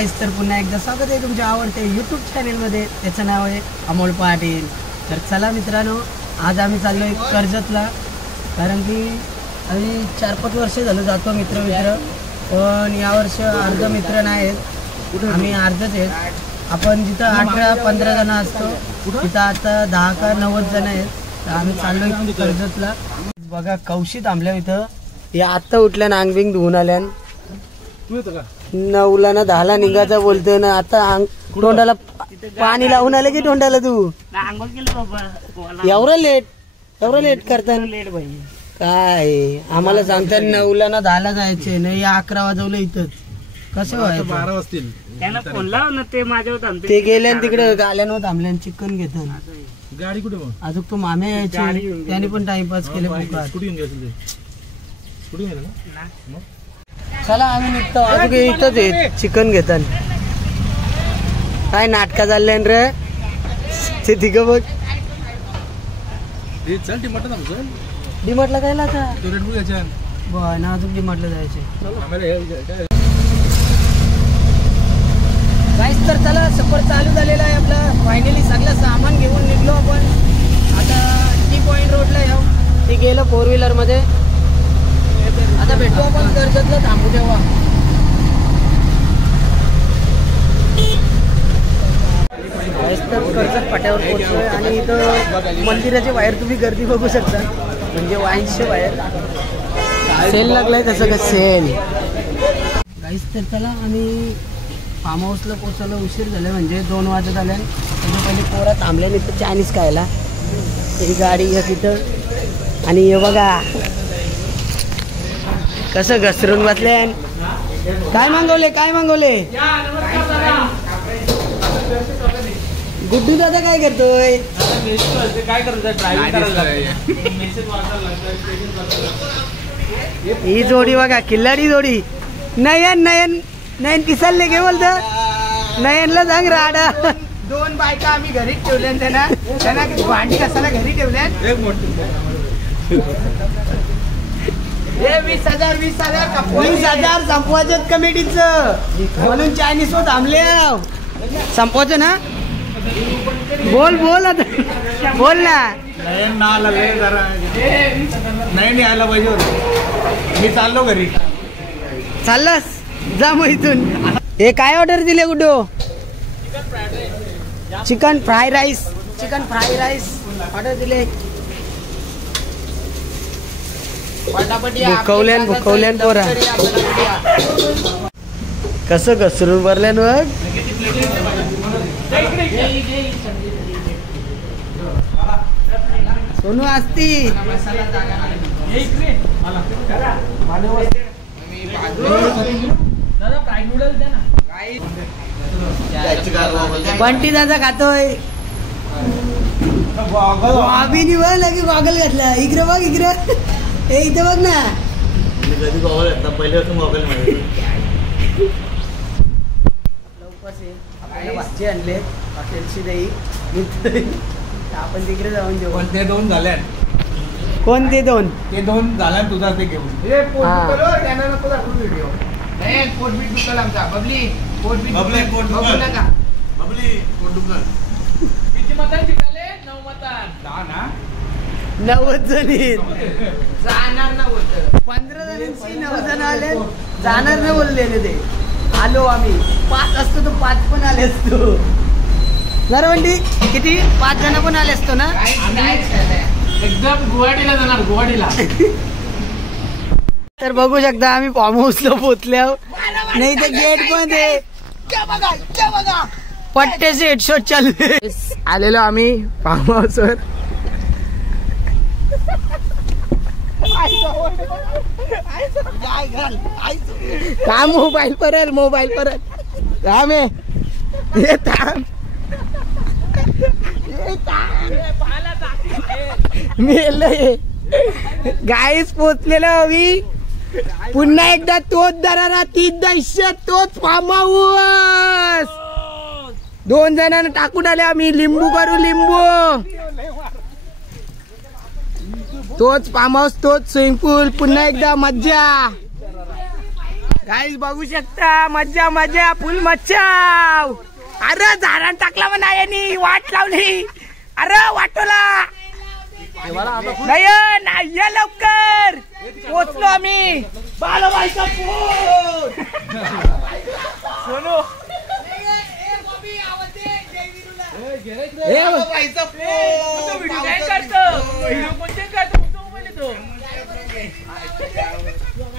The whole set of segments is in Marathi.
गाईस, तर पुन्हा एकदा स्वागत आहे तुमच्या आवडते यूट्यूब चॅनेलमध्ये. त्याचं नाव आहे अमोल पाटील. तर चला मित्रांनो, आज आम्ही चाललो आहे कर्जतला. कारण की आम्ही 4-5 वर्ष झालं जातो मित्र, पण यावर्ष अर्ध मित्र नाही आहेत, आम्ही अर्धच आहेत. आपण जिथं 18-15 जण असतो तिथं आता 10 का 90 जण आहेत. तर आम्ही चाललो आहे कर्जतला. बघा कौशी थांबल्या इथं. या आत्ता उठल्या, नांगबिंग धुवून आल्यान. 9ला ना 10ला निघायचा बोलतोय ना. आता तोंडाला पाणी लावून आलं की तोंडाला तू एवढं लेट करता काय? आम्हाला सांगतात 9ला ना 10ला जायचे नाही, 11 वाजवलं इथंच. कसं व्हायचं? 12 वाजतील. फोन लाव ना, ते माझ्यावर ते गेले तिकडे गाल्यांवर थांबले, चिकन घेतात. गाडी कुठे मग? अजून तो मामे यायचे, त्याने पण टाइमपास केले. चला आम्ही निघतो. अजून इथंच आहे, चिकन घेतात. काय नाटका चालले रे ते तिघं बघ. डीमार्टला काय आता ना, अजून डीमार्टला जायचे. गाईस, तर चला सफर चालू झालेला आहे आपला. फायनली सगळं सामान घेऊन निघलो आपण. आता टी पॉइंट रोडला येऊ. ते गेलं 4 व्हीलर मध्ये. आता भेटू आपण कर्जतला, थांबू तेव्हा. कर्जत फाट्यावर पोहोचलोय आणि इथं मंदिराच्या बाहेर तुम्ही गर्दी बघू शकता. म्हणजे वाईन्सच्या बाहेर सेल लागलाय. कसं का सेल गाईस. तर चला आम्ही फार्म हाऊसला पोहोचायला उशीर झाला, म्हणजे 2 वाजत आल्या. त्याच्या पहिले पोरा थांबल्या इथं चायनीज खायला. ही गाडी आहे तिथं. आणि हे बघा कसं घसरून बसले. काय मागवले? गुड्डू दादा काय करतोय? ही जोडी बघा, किल्लाडी जोडी. नयन पिसालले गे बोलत. नयनला सांग राडा. 2 बायका आम्ही घरीच ठेवल्या. त्यांना भांडी कसाला घरी ठेवल्या. 20,000 संपवायचं कमिटीचं, म्हणून चायनीज वर थांबले. संपवायचं ना. बोल आता, बोल ना. नाही यायला पाहिजे. मी चाललो घरी. चाललास? जा मग इथून. हे काय ऑर्डर दिले Guddu? Chicken fry rice order दिले. भुकवल्यान पोरा. कसं घसरून भरल्यान बघ. सोनू असती. बंटी दादा खातोय. अभिनी बघ लगे गॉगल घातला. इकडे बघ, इकडे इथे बघ ना. कधी गॉगल घातला पहिले होतं गॉगल मध्ये. आपल्याला भाजी आणले, हॉटेलची दही. आपण तिकडे जाऊन जेवू. पण ते 2 झाल्या. कोणते 2? ते 2 झाल्या. तुझा ते घेऊन त्यांना नको दाखवू व्हिडिओ. पोटबीट दुखल आमचा. बबली पोटबीट नका. किती मतदान जिंकले? 9 मतदान. 10 ना. 90 जण जाणार ना बोलत. 15 जणांची 9 जण आले. जाणार ना बोललेले ते. आलो आम्ही. 5 असतो तो 5 पण आले असतो. नरवंडी किती? 5 जण पण आले असतो ना. एकदम गुवाहाटीला जाणार, गुवाहाटीला. तर बघू शकता आम्ही फार्म हाऊसला पोहोचल्या. नाही तर गेट पण आहे. पट्ट्याचे हेडशॉट चालू आलेलो आम्ही फार्म हाऊसवर. का मोबाईल परत थांब. गाईस पोचलेलो आम्ही. पुन्हा एकदा तोच दरारा, 3 दहशत, तोच फार्म हाऊस. 2 जणांना टाकून आले आम्ही. लिंबू करू लिंबू. तोच फार्म हाऊस, तोच स्विमिंग पूल. पुन्हा एकदा मज्जा. गाईस बघू शकता मज्जा मज्जा फुल मच्छाव. अरे झाडान टाकला म्हणा यांनी वाट लावली. अरे वाटोला नाही या लवकर पोचलो आम्ही. बाळाबाईचा फोन सोनू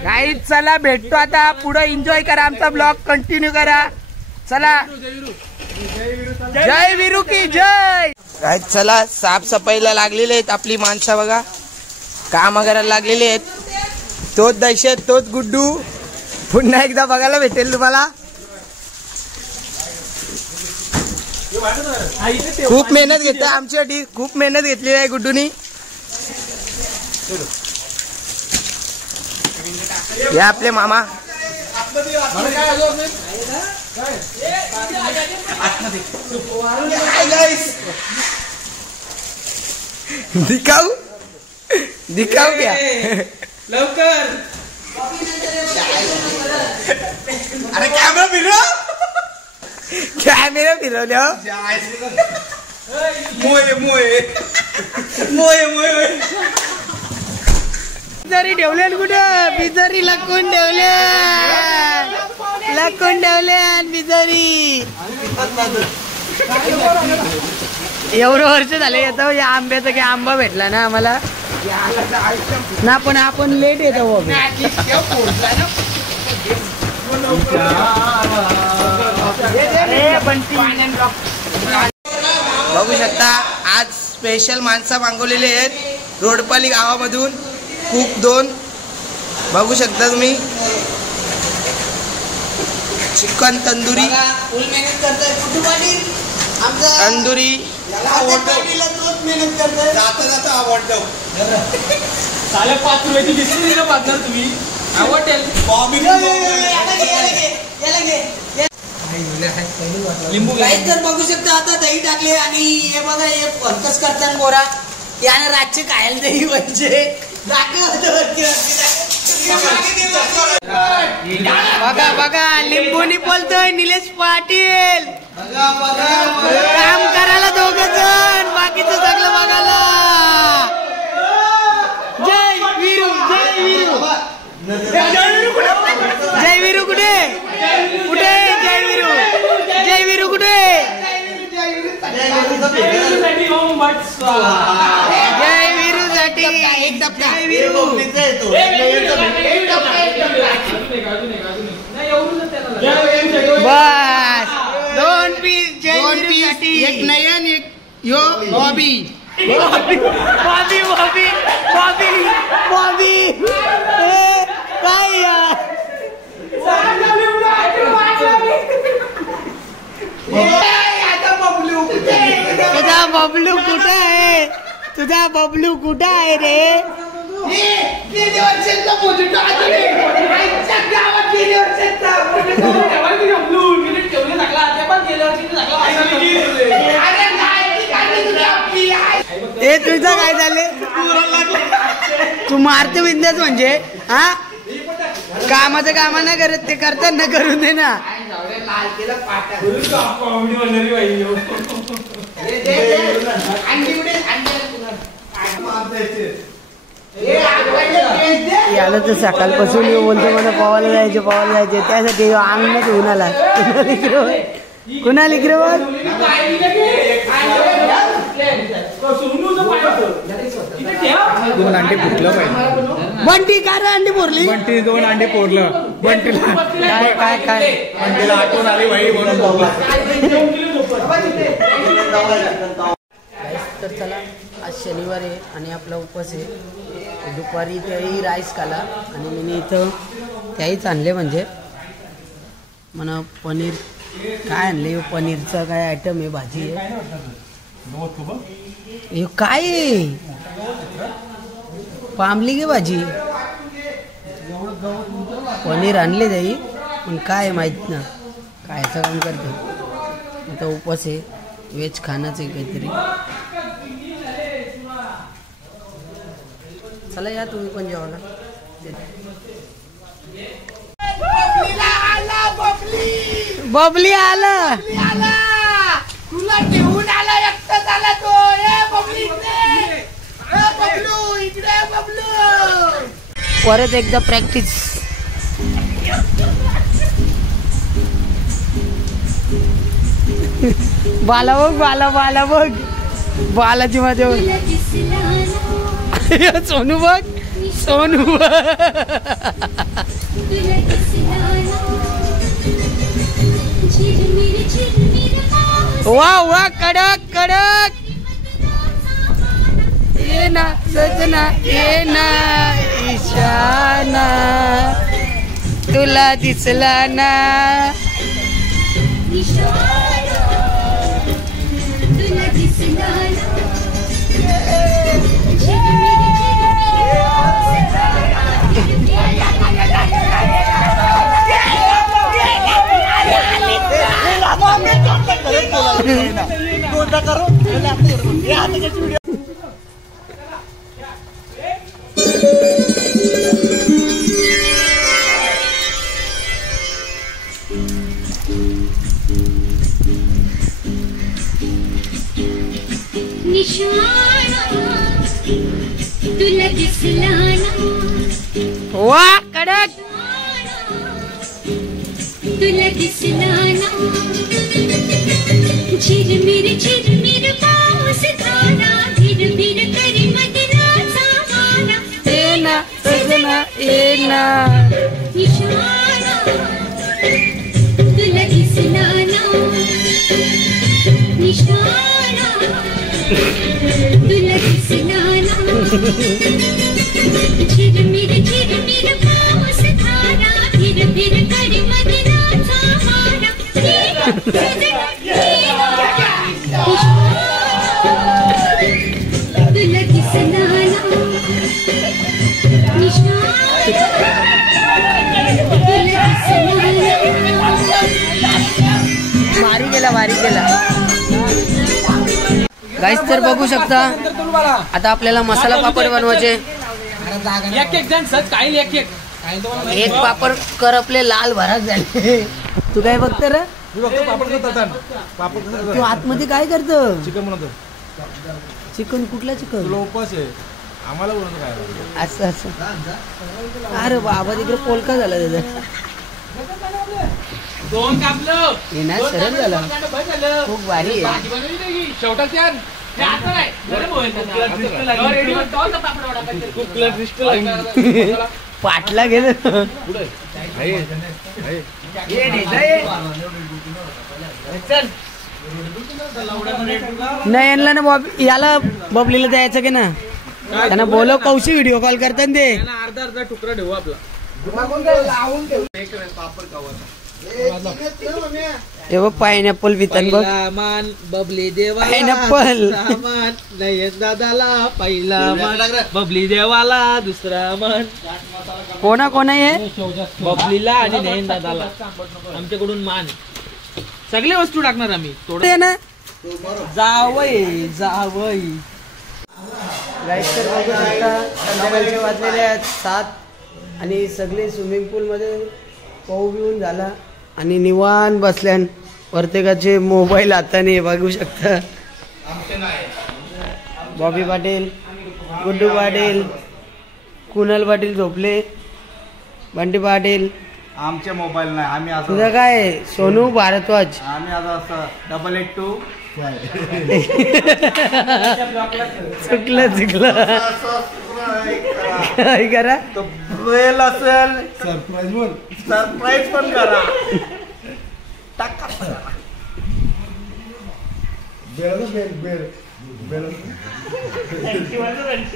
गाईज चला भेटतो आता पुढे. एन्जॉय करा आमचा ब्लॉग कंटिन्यू करा. चला जय विरू की जय. गाईज चला साफसफाईला लागलेले आहेत आपली माणसं बघा. काम करायला लागलेले आहेत. तोच दहशत तोच गुड्डू पुन्हा एकदा बघायला भेटेल तुम्हाला. खूप मेहनत घेतली आमच्यासाठी. खूप मेहनत घेतली आहे गुड्डूनी. या आपले मामा दिखाऊ दिखाऊ क्या लवकर. अरे कॅमेरा फिरव. कॅमेरा फिरवल्या मोये मोये मोये मोये. बिजारी ठेवले कुठं. बिजारी लकून ठेवले. लकून ठेवले बिजारी. एवढं वर्ष झाले येतो या आंब्याचं. की आंबा भेटला ना आम्हाला ना पण आपण लेट येतो. बघू शकता आज स्पेशल माणसं मागवलेले आहेत रोडपाली गावामधून. कुक 2 बघू शकता तुम्ही. चिकन तंदुरी तंदुरी. ₹5 बिस्किट पाहणार तुम्ही. लिंबू तर बघू शकता आता दही टाकले. आणि हे बघा हे फरकस करतात बोरा. याने रातचे खायला दही म्हणजे बघा बघा लिंबूनी बोलतोय निलेश पाटील. काम करायला 2 जण बाकीचं सगळं बघायला. जय वीरू जय वीरू. जय वीरू कुठे कुठे. जय वीरू जय वीरू कुठे. जय वीरू साठी एक टप्पा. बस 2 पीस. जय वीरू. एक नयन एक यो बॉबी. बॉबी बॉबी बॉबी बॉबी. काय यार तुझा बबलू कुठं आहे. तुझा बबलू कुठं आहे रे. ए तुझं काय झाले. तू मारते बिंदाच म्हणजे हा. कामाचं काम नाही करत ते करतात ना करून दे ना. याला तर सकाळपासून बोलतो मला पवायला जायचे त्यासाठी अंगणात होऊन आला. कुणाला इकडे बघ. दोन अंडे फुटलं पाहिजे. बंटी काय अंडी फोरली. बंटी 2 अंडे फोडलं. बंटीला काय काय बंटीला आठवण आली बाई म्हणून. तर चला आज शनिवार आहे आणि आपला उपवास आहे. दुपारी त्याही राईस खाला आणि मी इथं त्याहीच आणले म्हणजे म्हणा पनीर. काय आणले पनीरचा काय आयटम आहे. भाजी आहे. हे काय पामली गे भाजी. पनीर आणले जाई पण काय माहित ना कायचं काम करते. आता उपवास आहे. व्हेज खाणंच आहे काहीतरी. चला या तुम्ही पण जेवायला. बबली आला. तुला ठेवून आला एकटा झाला तो. बबली इकडे. बबलू इकडे. बबलू परत एकदा प्रॅक्टिस. बाला बघ. बाला बघ. बालाची माझ्या सोनू बघ. सोनू वा कडक. ये ना सजना ये ना ईशाना तुला दिसला ना. तुला दिसला ना. वा कडक. तुला दिसला ना. झिरमिर पाऊस झाला. भिरभिर करी मदनाचा वारा. ये ना सजना ये ना. निशाणा तुला दिसला ना. निशाणा तुला दिसला ना. झिरमिर पाऊस झाला. भिरभिर करी मदनाचा वारा. तुला दिसला ना. निशाणा तुला दिसला ना. भारी गेला. गाईस तर बघू शकता आता आपल्याला मसाला पापड बनवायचे. एक पापड करपले लाल भरात झाले. तू काय बघत रे? तू आतमध्ये काय करतो? चिकन बनवतो. चिकन कुठला चिकन? लोपस आहे आम्हाला बनवतो काय. असं अरे बाबा तिकडे पोलका झाला त्याचा. दोन कापलं हे ना सरळ झाला. खूप भारी आहे. पाटला गेलं. नाही यांना ना याला बबलीला द्यायचं की ना. त्यांना बोलव. कौशी व्हिडिओ कॉल करतात ते. अर्धा तुकडा ठेवू आपला. हे बघ पायनॅपल वितन बघ. मान बबली देवा पायनॅपल. नयन दादाला पहिला मान. बबली देवाला दुसरा मान. कोणा आहे? बबलीला आणि नयन दादाला आमच्याकडून मान. सगळे वस्तू टाकणार आम्ही. ते ना जावई गाईस तर बघू शकता संध्याकाळचे वाजलेले आहेत 7 आणि सगळे स्विमिंग पूल मध्ये पाऊ बिऊन झाला आणि निवांत बसल्यान. प्रत्येकाचे मोबाईल हाताने बघू शकता. बॉबी पाटील, गुड्डू पाटील, कुणाल पाटील झोपले. बंटी पाटील आमचे मोबाईल नाही. आम्ही असं तुझं काय? सोनू भारद्वाज. आम्ही असं 882 चुकलं काय करा. बेल असेल सरप्राईज पण करा.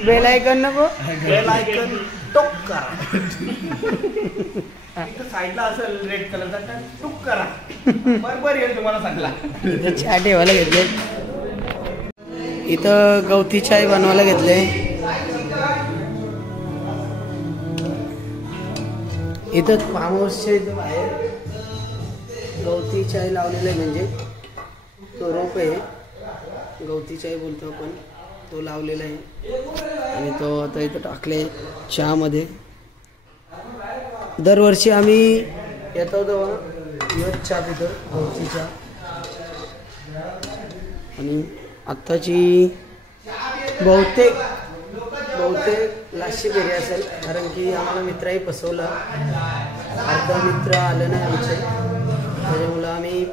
बेल आयकॉन नको. बेल आयकॉन टोक करा. साईडला असेल रेड कलरचा टुक करा. बरोबर येईल तुम्हाला सांगला. चहा ठेवायला घेतले. इथं गवती चाय बनवायला घेतले. इथं फार्म हाऊसच्या इथं बाहेर गवती चाय लावलेला आहे. म्हणजे तो रोप आहे. गवती चाय बोलतो आपण. तो लावलेला आहे आणि तो आता इथं टाकले चहामध्ये. दरवर्षी आम्ही येतो तेव्हा योच चहा पितो गवची चहा. आणि आत्ताची बहुतेक लास्टची फेरी असेल, कारण की आम्हाला मित्रही फसवला. अर्धा मित्र आलं नाही आमचे, त्याच्यामुळं आम्ही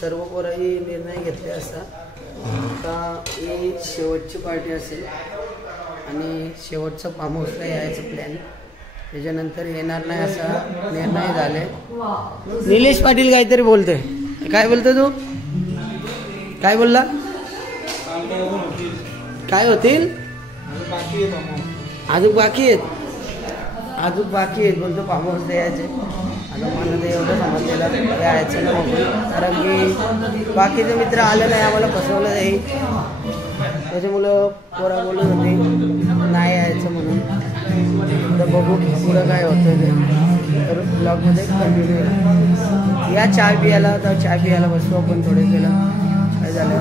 सर्व पोराही निर्णय घेतले असता का ही शेवटची पार्टी असेल आणि शेवटचं फार्म हाऊसला यायचं प्लॅन, त्याच्यानंतर येणार नाही असा निर्णय झाले. निलेश पाटील काहीतरी बोलतोय. काय बोलतोय तू? काय बोलला? काय होतील? अजून बाकी आहेत बोलतो फार्म हाऊस द्यायचे. आता मला ते एवढं समजलेलं यायचं ना बघू, कारण की बाकीचे मित्र आले नाही, आम्हाला फसवलं नाही. त्याच्यामुळं पोरा बोलत होते नाही यायचं म्हणून. तर बघू पुढं काय होतं ते. तर ब्लॉगमध्ये कंटिन्यू या चहा पियाला बसतो आपण थोडे केलं काय झालं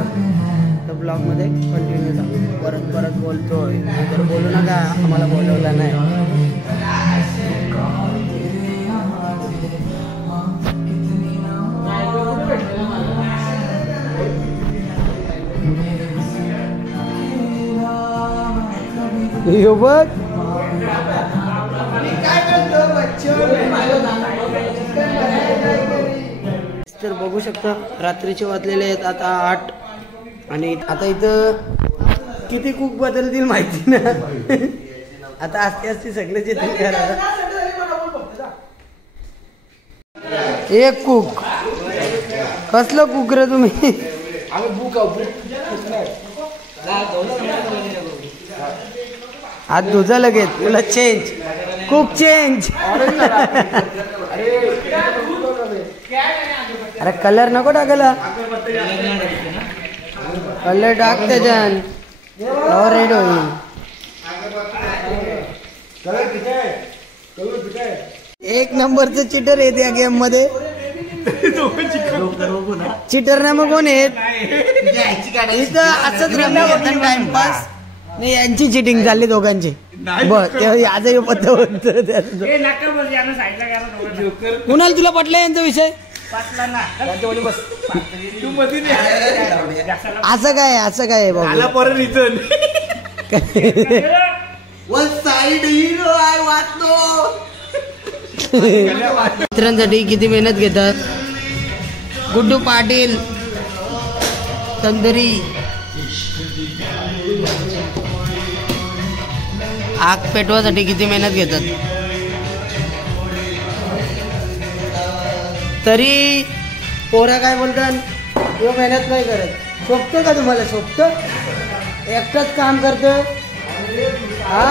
तर ब्लॉगमध्ये कंटिन्यू जाऊ. परत बोलतोय तर बोलू नका आम्हाला बोलवलं नाही. बघ तर बघू शकता रात्रीचे वाजलेले आहेत आता 8. आणि आता इथं किती कुक बदलतील माहिती ना. आता आस्ते सगळेच येतील घरात. एक कुक कसलं कुक रे तुम्ही? आज तुझं लगेच तुला चेंज कुक चेंज. अरे कलर नको टाकायला, कलर टाक त्याच्यान रेड होईल. एक नंबरचं चिटर आहेत या गेम मध्ये. चिटर ना मग कोण आहेत इथं? असंच रमी घेतात टाइमपास. नाही यांची चिटिंग चालली दोघांची. बस आजही पत्ता होत. कुणाल तुला पटलं यांचा विषय? असं काय बाबा मित्रांसाठी किती मेहनत घेतात. गुड्डू पाटील तंदरी आग पेटवासाठी किती मेहनत घेतात. तरी पोरा काय बोलतात तो मेहनत नाही करत. सोपतं का तुम्हाला? सोपतं एकटंच काम करतं हा?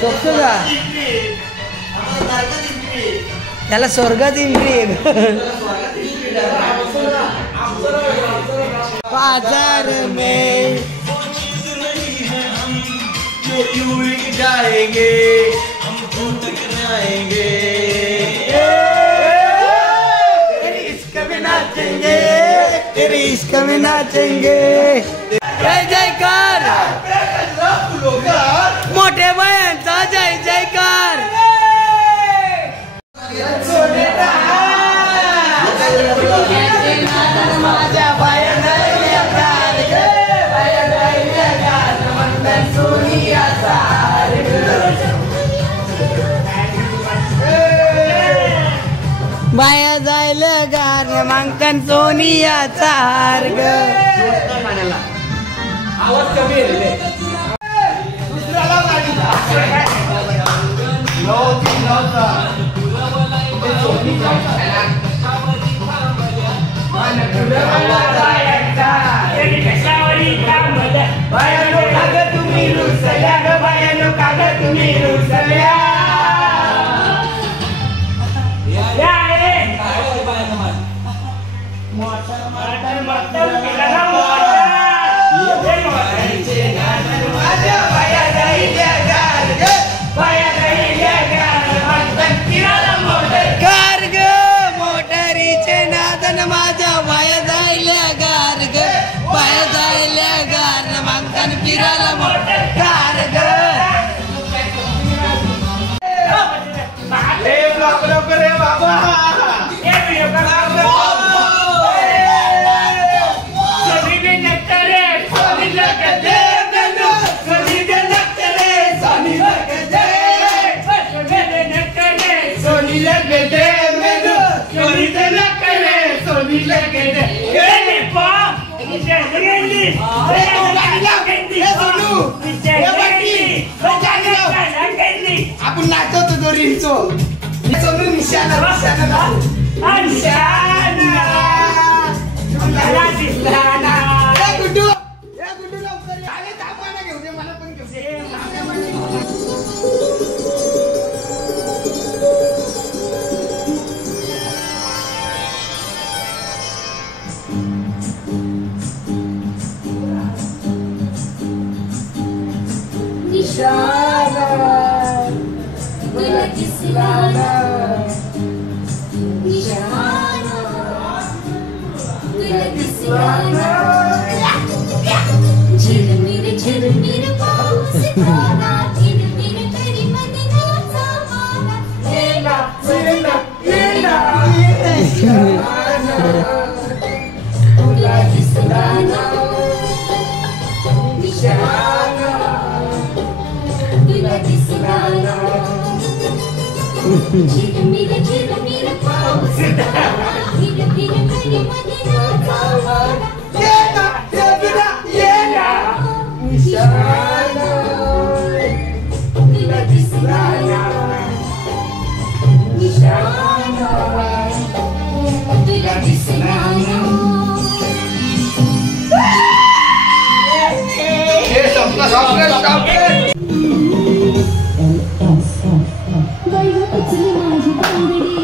सोपतं का? त्याला स्वर्गात एंट्री आहे. बाजार में जाएंगे हम टकराएंगे, तेरी इश्क में नाचेंगे, तेरी इश्क में नाचेंगे. जय जयकार मोठे बयांचा जय जयकार. माझ्या बाया बाया जायला गार मागतान सोनियाचा हार ग. आवाज कमी आहे. आपण नाचवतो तो रिंचो सोनू निशाणा गुड्डू लवकर अरे तापायला घेऊ दे मला पण घेऊ निशाना तुला दिसला ना निशाना तुला दिसला ना झिरमिर पाऊस झाला झिरमिर तरी मदनाचा मारा लेला तुला दिसला ना निशाना तुला दिसला ना झिरमिर पाऊस झाला झिरमिर तरी मदनाचा मारा तुला दिसला ना निशाना तुला दिसला ना बाई उचल माझी बांगडी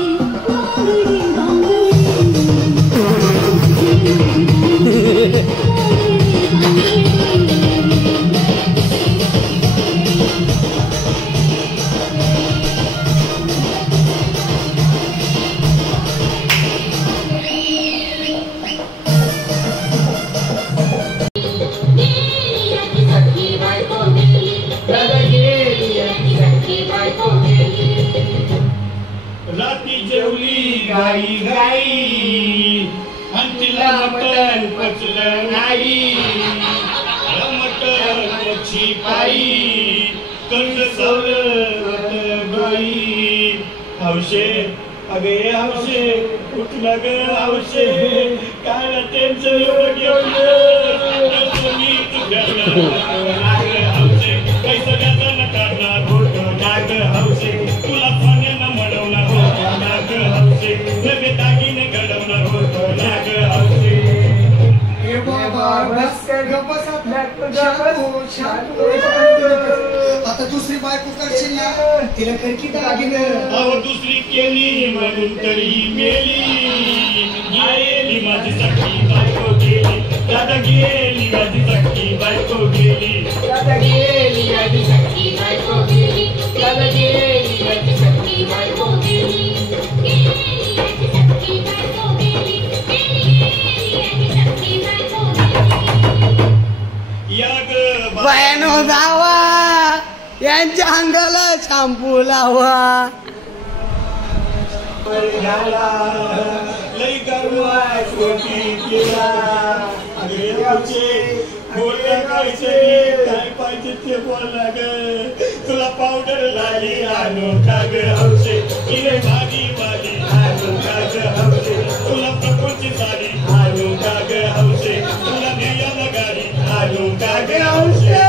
राती जेवली गाई आणि तिला मटण पचलं नाही मटण पक्षी पायी कंड सवलं बाई हौशे अगे हौशे कुठला ग हौशे काय त्यांचं एवढं घेऊन हौशे काही सगळ्याचं न करणार होत नाग हौशे तुला सोन्यानं म्हणवणार होत नाग हौशे नवे दागिने घडवणार होत नाग हौशे आता दुसरी बायको करशील ना तिला करकी दागिने दुसरी केली म्हणून तरी मेली गेली माझी सखी बायको गेली दादा गेली माझी सखी बायको गेली दादा गेली माझी सखी बायको गेली दादा गेली माझी सखी बायको गेली गेली माझी सखी बायको गेली गेली माझी सखी बायको गेली याग बयानो जावा यांच्या अंगाला शॅम्पू लावा लई गरवा छोटी केला अगे आमचे बोलले कायचे काय पाहिजे ते बोलला ग तुला पावडर लाली आणू का ग हौसे इले भागी आणू का ग हौसे तुला प्रकृती साडी आणू का ग हौसे तुला नियम गाडी आणू का ग हौसे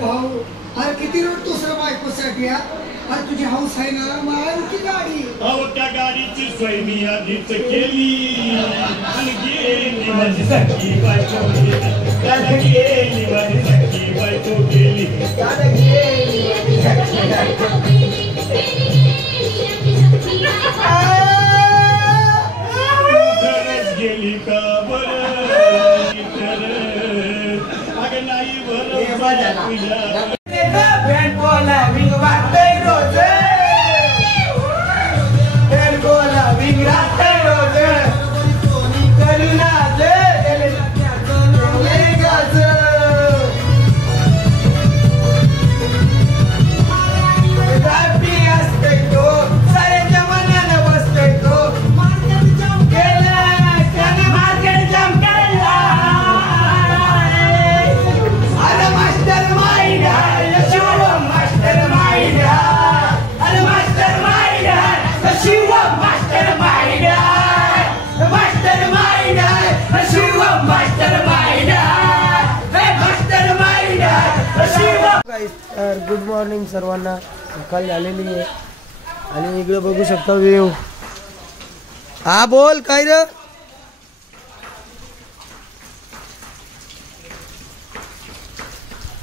भाऊ अरे किती रोड दुसऱ्या बायकोसाठी अरे तुझी हाऊस आहे ना मारुती गाडी अहो त्या गाडीची सोय मी आधीच केली आणि गेली माझी सखी बायको गेली त्याला गेली माझी सखी बायको गेली दादा गेली माझी सखी बायको गेली गेली माझी सखी बायको खरंच गेली का बरं अगं नाही बरं तर गुड मॉर्निंग सर्वांना. सकाळ झालेली आहे आणि इकडे बघू शकता व्ह्यू. हा बोल काय रे.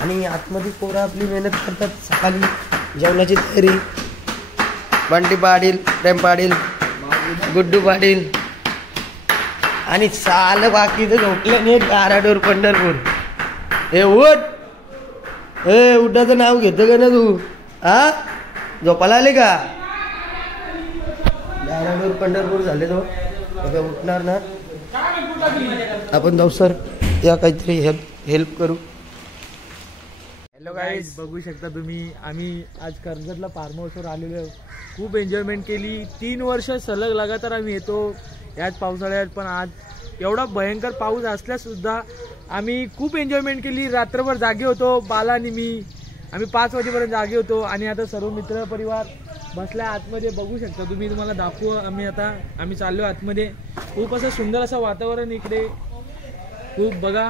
आणि आतमध्ये पोरं आपली मेहनत करतात. सकाळी जेवणाची तयारी. बंटी पाटील, प्रेम पाटील, गुड्डू पाटील आणि साल बाकी तर झोपले नाही. गाराडोर पंढरपूर. हे उठ. ए उठाचं नाव घेतो का ना तू. हा झोपायला आले का. गाराडोर पंढरपूर झाले तो. आता उठणार ना आपण जाऊ सर. या काहीतरी हेल्प करू. हॅलो गाईज, बघू शकता तुम्ही आम्ही आज कर्जतला फार्म हाऊसवर आलेलो. खूप एन्जॉयमेंट केली. 3 वर्ष सलग लगातार आम्ही येतो याच पावसाळ्यात. पण आज एवढा भयंकर पाऊस असल्यासुद्धा आम्ही खूप एन्जॉयमेंट केली. रात्रभर जागे होतो. बाला आणि मी आम्ही 5 वाजेपर्यंत जागे होतो. आणि आता सर्व मित्र परिवार बसल्या आतमध्ये. बघू शकता तुम्ही. तुम्हाला दाखवू आम्ही चाललो आतमध्ये. खूप असं सुंदर असं वातावरण इकडे. खूप बघा,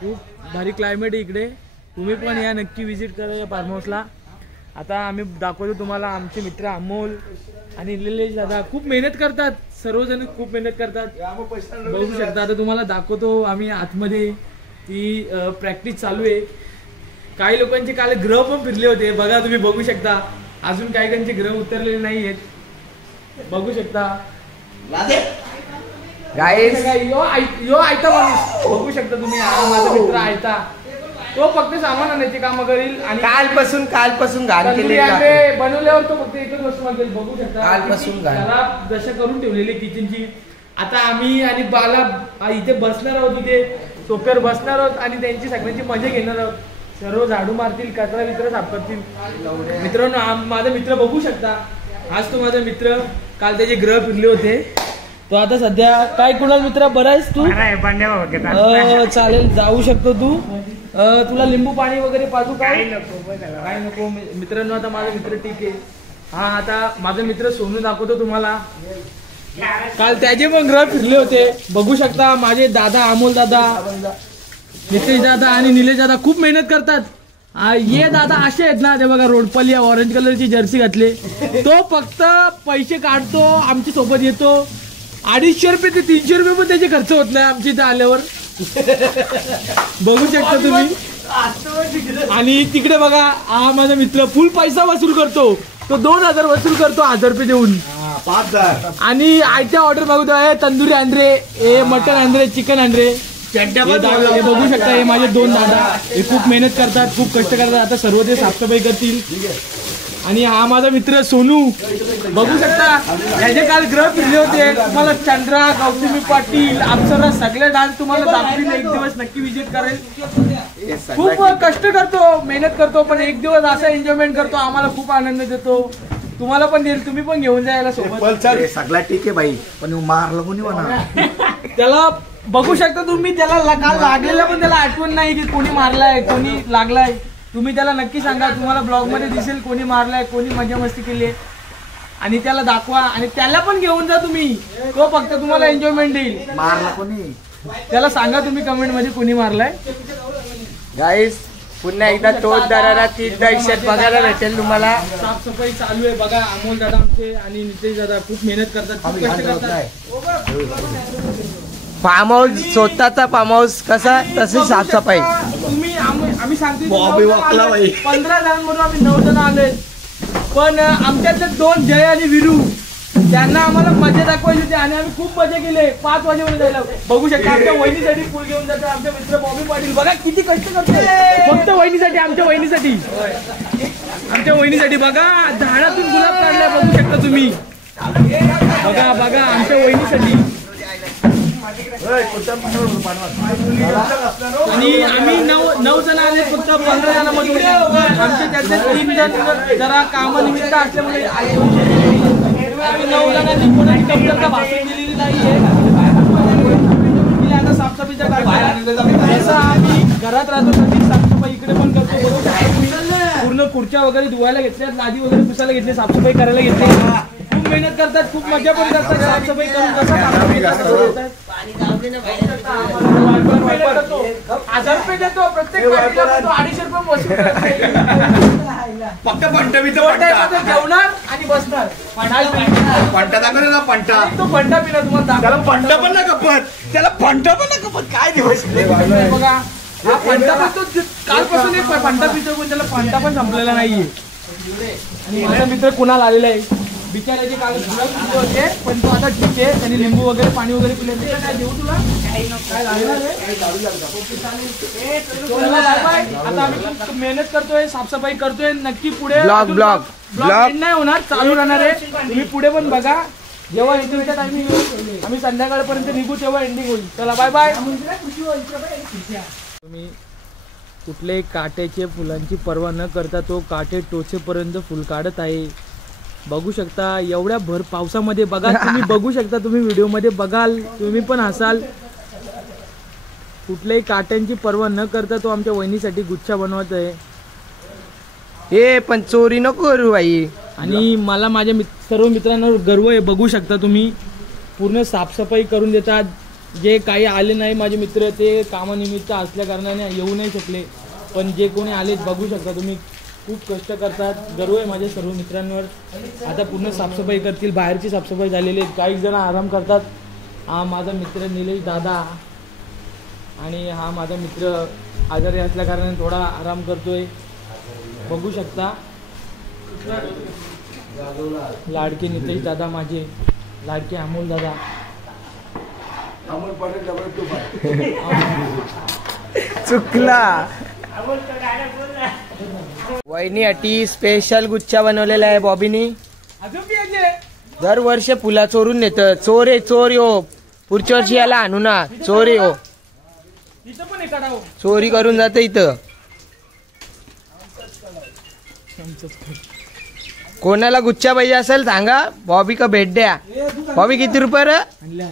खूप भारी क्लायमेट आहे इकडे. तुम्ही पण या नक्की विजिट करा या फार्म हाऊसला. आता आम्ही दाखवतो तुम्हाला. आमचे मित्र अमोल आणि निलेश दादा खूप मेहनत करतात. सर्वजण खूप मेहनत करतात. बघू शकता. आता तुम्हाला दाखवतो आम्ही आतमध्ये. ती प्रॅक्टिस चालू आहे. काही लोकांचे काल ग्रह पण फिरले होते. बघा तुम्ही बघू शकता. अजून काही काहींचे ग्रह उतरलेले नाही आहेत. बघू शकता. गाईस यो आयता माणूस बघू शकता तुम्ही. हा माझा मित्र आयता. तो फक्त सामान आणायचे काम करील. आणि कालपासून घाण केली बनवल्यावर तो फक्त एकच वस्तू मागेल. बघू शकता कालपासून खराब दशा करून ठेवलेली किचनची. आता आम्ही आणि बाला इथे बसणार आहोत. इथे सोफ्यावर बसणार आहोत आणि त्यांची सगळ्यांची मजा घेणार आहोत. सर्व झाडू मारतील, कचरा मित्र साफ करतील. मित्रांनो माझा मित्र बघू शकता. आज तो माझा मित्र. काल त्याचे ग्रह फिरले होते. तो आता सध्या काय कुणाल मित्र बरा आहेस तू. चालेल जाऊ शकतो तू. तुला लिंबू पाणी वगैरे पाजू. काय नको मित्रांनो. आता माझा मित्र ठीक आहे. हा आता माझा मित्र सोनू दाखवतो तुम्हाला. काल त्याचे पण ग्रह फिरले होते. बघू शकता. माझे दादा अमोल दादा, नितेश दादा आणि निलेश दादा खूप मेहनत करतात. ये दादा असे आहेत ना. ते बघा रोडपली ऑरेंज कलरची जर्सी घातले. तो फक्त पैसे काढतो. आमच्या सोबत येतो. 250 रुपये ते 300 रुपये पण त्याचे खर्च होत नाही आमच्या इथे आल्यावर. बघू शकता तुम्ही. आणि तिकडे बघा हा माझा मित्र फुल पैसा वसूल करतो. तो 2000 वसूल करतो 1000 रुपये देऊन. 5000. आणि आयत्या ऑर्डर मागवतो. Tandoori Andre, mutton Andre, chicken Andre. हे बघू शकता. हे माझे 2 दादा. हे खूप मेहनत करतात, खूप कष्ट करतात. आता सर्व ते साफसफाई करतील. आणि हा माझा मित्र सोनू बघू शकता. याचे काल ग्रह फिरले होते. तुम्हाला चंद्रा, गौतमी पाटील, अप्सरा सगळे डान्स तुम्हाला दाखवतील. एक दिवस नक्की विजिट करेल. खूप कष्ट करतो, मेहनत करतो. पण एक दिवस असा एन्जॉयमेंट करतो. आम्हाला खूप आनंद देतो. तुम्हाला पण देईल. तुम्ही पण घेऊन जायला सोबत. सगळा ठीक आहे बाई, पण मारलं कोणी म्हणा. त्याला बघू शकता तुम्ही. त्याला काल लागलेला पण त्याला आठवण नाही की कोणी मारलाय, कोणी लागलाय. तुम्ही त्याला नक्की सांगा. तुम्हाला ब्लॉग मध्ये दिसेल कोणी मारलाय, कोणी मजा मस्ती केली आहे. आणि त्याला दाखवा आणि त्याला पण घेऊन जा तुम्ही. तो फक्त तुम्हाला एन्जॉयमेंट देईल. मारला कोणी त्याला सांगा तुम्ही कमेंट मध्ये कोणी मारलाय. गाईस पुन्हा एकदा तोच दरारा तीच दहशत बघायला भेटेल तुम्हाला. साफसफाई चालू आहे बघा. अमोल दादा आमचे आणि नितेश दादा खूप मेहनत करतात, खूप कष्ट करतात. फार्म हाऊस स्वतःचा फार्म हाऊस कसा तशी साफसफाई. तुम्ही आम्ही सांगतो 15 जणांमधून आम्ही 9 जण आलोय. पण आमच्यातले 2 जय आणि विरू त्यांना आम्हाला मजा दाखवायची होती आणि आम्ही खूप मजा केली. 5 वाजेपर्यंत जायला. बघू शकता आमच्या वहिनीसाठी फुल घेऊन जातो. आमच्या मित्र बॉबी पाटील बघा किती कष्ट करतो. फक्त वहिनीसाठी. आमच्या वहिनीसाठी बघा. झाडातून गुलाब काढलाय. बघू शकता तुम्ही. बघा आमच्या वहिनीसाठी. आणि आम्ही 9 जण आले. फक्त 15 जणांमधून आमचे त्यातले 3 जण जरा कामानिमित्त असल्यामुळे आम्ही 9 जणांनी कोणाची कमतरता भासून दिलेली नाहीये. आता साफसफाईचा जसं आम्ही घरात राहतो तशी साफसफाई इकडे पण करतो. पूर्ण खुर्च्या वगैरे धुवायला घेतल्या, लादी वगैरे पुसायला घेतली, साफसफाई करायला घेतली. खूप मेहनत करतात, खूप मजा पण करतात. साफसफाई करून कसं आणि जाऊ दे ना बाहेर. 1000 रुपये देतो प्रत्येक पार्टीला, पण तो 250 रुपये वसूल करतो. फक्त पंटा मी तर मध्ये जेवणार आणि बसणार. पंटा दाखव ना पंटा. आणि तो फंटा पिला तुम्हाला त्याला दाखव. पंटा पण ना कपत, त्याला पंटा पण ना कपत. काय दिवस बघा हा फंटा पण तो कालपासून एक फंटा पितो, पण त्याला फंटा पण संपलेला नाहीये. आणि माझा मित्र कुणाल आलेला आहे, बिचाराचे काल पिले होते, पण तो आता ठीक आहे. त्यांनी लिंबू वगैरे पाणी वगैरे पिले. काय देऊ तुला काय लागणार आहे? आता आम्ही खूप मेहनत करतोय, साफसफाई करतोय. नक्की पुढे ब्लॉग नाही होणार, चालू राहणार आहे. तुम्ही पुढे पण बघा. जेव्हा एंडिंगच्या टायमिंग येईल, आम्ही संध्याकाळपर्यंत निघू तेव्हा एंडिंग होईल. चला बाय बाय. तुम्ही कुठल्याही काट्याचे फुलांची पर्वा न करता तो काटे टोचेपर्यंत फुल काढत आहे. बघू शकता एवढ्या भर पावसामध्ये. बघा तुम्ही बघू शकता, तुम्ही व्हिडिओमध्ये बघाल, तुम्ही पण हसाल. कुठल्याही काट्यांची पर्वा न करता तो आमच्या वहिनीसाठी गुच्छा बनवत आहे. हे पण चोरी नको करू बाई. आणि मला माझ्या सर्व मित्रांना गर्व आहे. बघू शकता तुम्ही पूर्ण साफसफाई करून देतात. जे काही आले नाही माझे मित्र ते कामानिमित्त असल्या कारणाने येऊ नाही शकले, पण जे कोणी आले बघू शकता तुम्ही खूप कष्ट करतात. गर्व आहे माझ्या सर्व मित्रांवर. आता पूर्ण साफसफाई करतील. बाहेरची साफसफाई झालेली आहे. काही जण आराम करतात. हा माझा मित्र निलेश दादा आणि हा माझा मित्र आजारी असल्या कारणाने थोडा आराम करतोय. बघू शकता लाडके नितेश दादा, माझे लाडके अमोल दादा. चुकला. वहिनी अटी स्पेशल गुच्छा बनवलेला आहे बॉबीनी. अजून बी यायचे. दरवर्षी फुला चोरून नेत. चोर आहे चोर यो. पुढच्या वर्षी याला आणू ना. चोर आहे हो. इथं पण एका डाव. चोरी करून जात इथं. कोणाला गुच्छा पाहिजे असेल सांगा, बॉबी का भेट द्या. बॉबी किती रुपये रे? आणले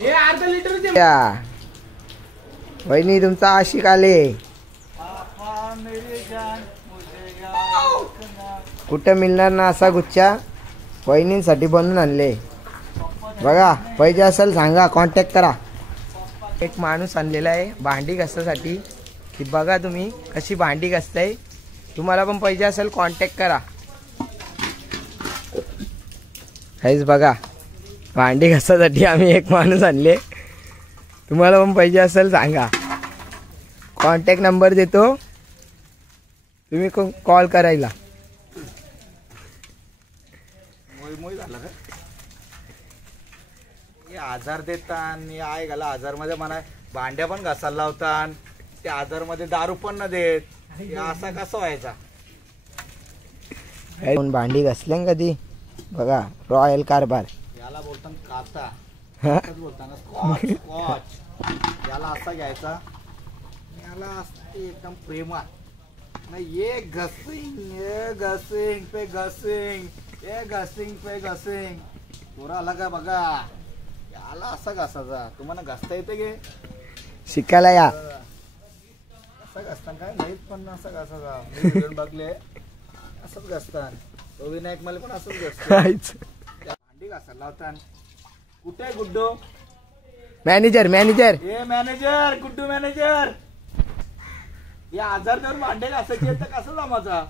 हे अर्धा लिटर दे. द्या. वहिनी तुमचा आशिक आले. कुठं मिळणार ना असा गुच्छा. वहिनींसाठी बनवून आणले. बघा पाहिजे असेल सांगा, कॉन्टॅक्ट करा. एक माणूस आणलेला आहे भांडी घासण्यासाठी. की बघा तुम्ही कशी भांडी घासताय. तुम्हाला पण पाहिजे असेल कॉन्टॅक्ट करा. हेच बघा भांडी घासण्यासाठी आम्ही एक माणूस आणले. तुम्हाला पण पाहिजे असेल सांगा, कॉन्टॅक्ट नंबर देतो, तुम्ही कॉल करायला. आजार देतात आहे घाला. आजार मध्ये म्हणा भांड्या पण घासायला लावतात. ते आजार मध्ये दारू पण न देत. असा कसा व्हायचा. भांडी घासल्या कधी बघा. रॉयल कारभार याला बोलतात काता. बोलताना स्कॉच स्कॉच. याला असा घ्यायचा. याला असते एकदम प्रेमात नाही. ये घसिंग ये घसिंग पे घसिंग ये घसिंग पे घसिंग. पोरा आला का बघा. याला असा घासायचा. तुम्हाला घासता येते गे शिकायला या. असं घासताना काय नाहीत पण असं घासायचा. मी व्हिडिओ बघले असंच घासतात. तो विनायक मला पण असंच घासतो. भांडी घासायला लावतात. कुठे गुड्डू मॅनेजर मॅनेजर हे मॅनेजर गुड्डू मॅनेजर. या आजार देऊन भांडे घासायचे तर कसं जमाचा.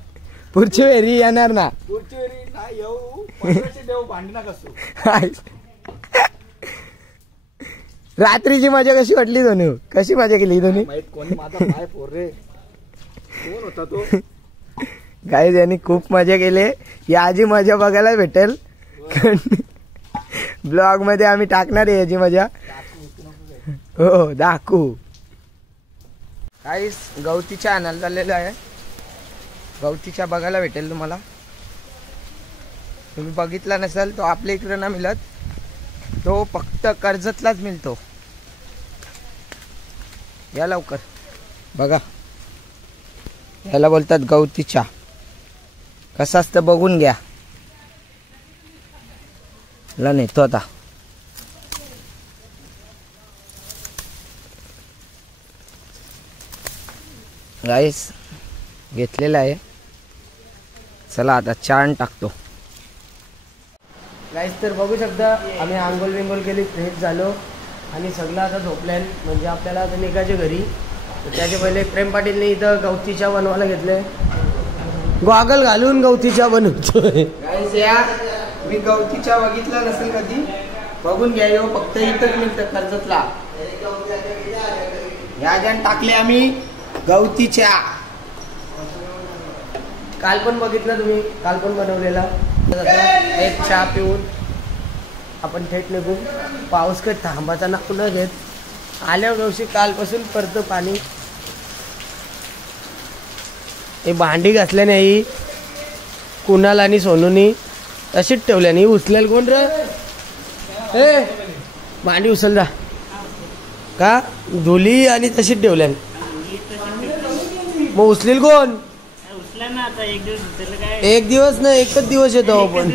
पुढच्या वेळी येणार ना. पुढची वेळी नाही येऊ. 1500 देऊ भांडी ना कसू. रात्रीची मजा कशी वाटली दोन्ही. कशी मजा केली दोन्ही. माहित कोणी माझा पाय पोर रे. कोण होता तो. गाईज यांनी खूप मजा केली. याची मजा बघायला भेटेल ब्लॉग मध्ये. आम्ही टाकणार आहे याची मजा. हो दाखवू. गाईज गवतीच्या आणायला चाललेलं आहे. गवतीच्या बघायला भेटेल तुम्हाला. तुम्ही बघितला नसेल तो आपल्या इकडे ना मिळत. तो फक्त कर्जतलाच मिळतो. या लवकर बघा. याला बोलतात गवतीच्या. कसं असतं बघून घ्या. ला नेतो आता. गाईस घेतलेला आहे. चला आता चाण टाकतो. गाईस तर बघू शकता आम्ही आंघोळ बिंगोळ केली, फ्रेश झालो आणि सगळं आता झोपल्यान म्हणजे आपल्याला आता निघायचे घरी. तर त्याच्या पहिले प्रेम पाटीलने इथं गवतीच्या बनवायला घेतले. गॉगल घालून गवतीच्या बनवतोय. गाईस या मी गवतीच्या बघितला नसेल कधी, बघून घ्या. यो फक्त इथंच मिळतं कर्जतला. या ज्या टाकले आम्ही गवतीच्या. काल पण बघितलं तुम्ही, काल पण बनवलेला. एक चहा पिऊन आपण थेट निघू. पाऊस काही थांबाचा नाव न घेत. आल्यावर गवशी कालपासून परत पाणी. हे भांडी घासल्या नाही कुणाल आणि सोनूनी तशीच ठेवल्या नाही. उचलेल कोण रे? ए भांडी उचल जा का? धुली आणि तशीच ठेवल्या. मग उचलेल कोण? एक दिवस नाही, एकच दिवस येतो आपण.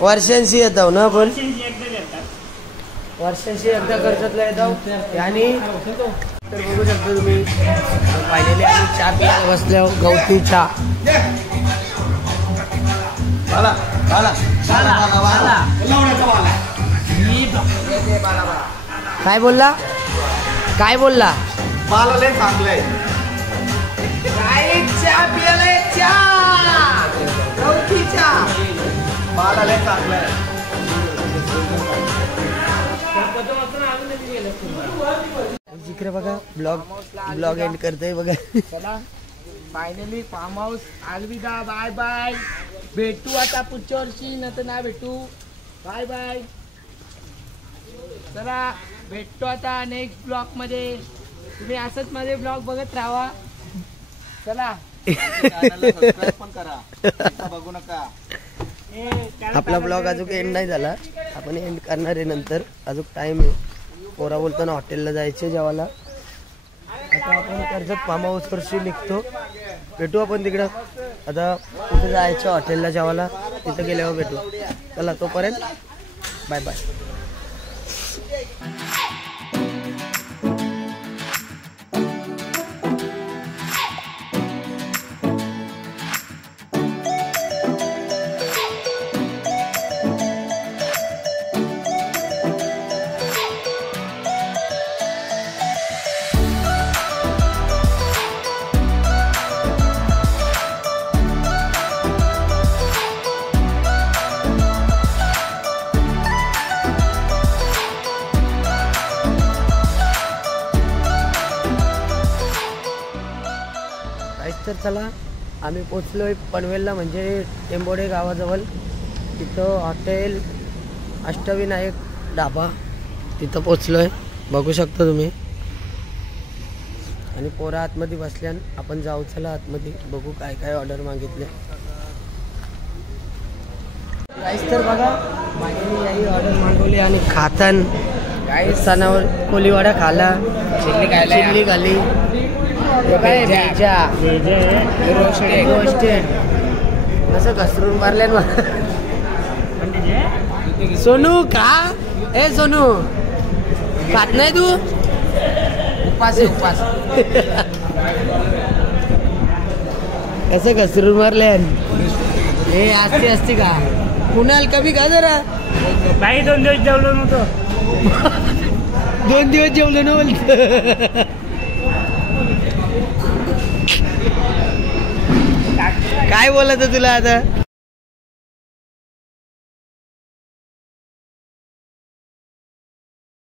वर्षांशी येतो ना आपण. वर्षांशी एकदा कर्जतला येतो. आणि तर बघू शकतो तुम्ही पाहिलेले आम्ही चहा पियाला बसल्या. गवती चहा. काय बोलला? काय बोलला? मला लय चांगलंय. चहा पियाला चहा, गवती चहा. मला लय चांगलंय. जिकडे बघा ब्लॉग एंड करतोय बघा. चला फायनली फार्म हाऊस. अलविदा, बाय बाय. भेटू आता पुढच्या वर्षी, नंतर नाही भेटू. Bye bye. चला भेटतो आता नेक्स्ट ब्लॉग मध्ये. तुम्ही असंच माझे ब्लॉग बघत राहा. चला सबस्क्राईब पण करा. इथं बघू नका. आपला ब्लॉग अजून एंड नाही झाला. आपण एंड करणार आहे नंतर. अजून टाइम आहे. पोरा बोलताना हॉटेलला जायचे जेवायला. आता आपण कर्जत फार्म हाऊस वर्षी निघतो. भेटू आपण तिकडं. आता कुठे जायचं हॉटेलला जेवायला, तिथं गेल्यावर भेटू. चला तोपर्यंत बाय बाय. तर चला आम्ही पोचलोय पनवेलला, म्हणजे टेंबोडे गावाजवळ. तिथं हॉटेल अष्टविनायक ढाबा, तिथं पोचलोय. बघू शकता तुम्ही. आणि पोरा आतमध्ये बसल्यान आपण जाऊ. चला आतमध्ये बघू काय काय ऑर्डर मागितले. काहीच तर बघा माझ्याने याही ऑर्डर मागवली आणि खातान काही सणावर कोलीवाडा खाला, चिल्ली खाली, असं घसरून मारल्या. सोनू का? ए सोनू खात नाही तू? उपास आहे उपास. कसं घसरून मारल्या. हे असते असते का? कुणाल कमी का जरा? नाही 2 दिवस जेवलो नव्हतं. 2 दिवस जेवलो ना बोलत. काय बोलत तुला आता?